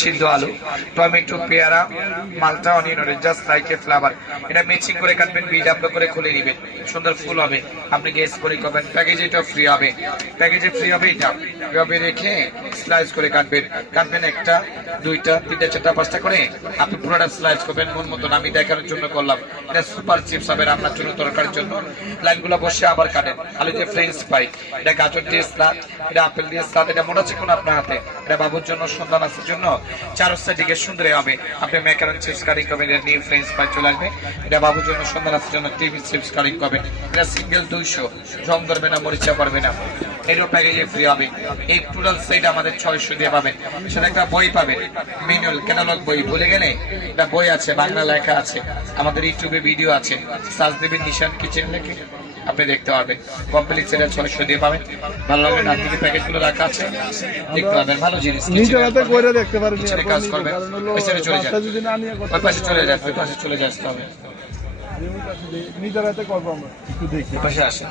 সিদ্ধ আলু, টমেটো, পেয়ারা, মালটা, onion, orange, just like a flavour. এটা মিক্সিং করে কাটবেন, বীজ আপলো করে খুলে নেবেন, সুন্দর ফুল হবে। আপনি গ্যাস করে করবেন, প্যাকেজে এটা ফ্রি হবে, প্যাকেজে ফ্রি হবে। এটা এভাবে রেখে স্লাইস করে কাটবেন, কাটবেন একটা, দুইটা, তিনটা, চারটা, পাঁচটা করে আপনি পুরোটা স্লাইস করবেন মন মতন। আমি দেখানোর জন্য করলাম। এটা সুপার চিপস হবে রান্নার জন্য, তরকারির জন্য। লাইনগুলো বসে আবার কাটেন। আলু দিয়ে ফ্রেঞ্চ ফ্রাই, এটা গাজর দিয়ে সালাদ, এটা আপেল দিয়ে সালাদ, এটা মোটা চিকন আপনার হাতে। এটা বাবুর জন্য, সন্তান আছে জন্য চার সাইডে সুন্দর হবে। আপনি ম্যাকারন চিপস কাটিং করবেন, এটা নিয়ে ফ্রেঞ্চ ফ্রাই চলে আসবে। এটা বাবুর জন্য, সন্তান আছে জন্য টিভি চিপস কাটিং করবেন। এটা সিঙ্গেল 200, জং ধরবে না, মরিচা পড়বে না। এরও প্যাকেজে ফ্রি হবে। এই টোটাল সেট আমাদের 600 দিয়ে পাবেন। সেটা একটা বই পাবেন, ম্যানুয়াল ক্যাটালগ বই। ভুলে গেলে একটা বই আছে, বাংলা লেখা আছে, আমাদের ইউটিউবে ভিডিও আছে, সার্চ দেবেন নিশান কিচেন লেখে, আপনি দেখতে পাবেন। কমপ্লিট সেটা 600 দিয়ে পাবেন। ভালো লাগবে না, দিকে প্যাকেজ গুলো রাখা আছে, দেখতে পাবেন। ভালো জিনিস, নিজেরাতে করে দেখতে পারেন, কিচেনে কাজ করবেন। ওই সাইডে চলে যান, ওই পাশে চলে যান, ওই পাশে চলে যান, তবে নিজেরাতে করবো আমরা, একটু দেখি পাশে আসেন।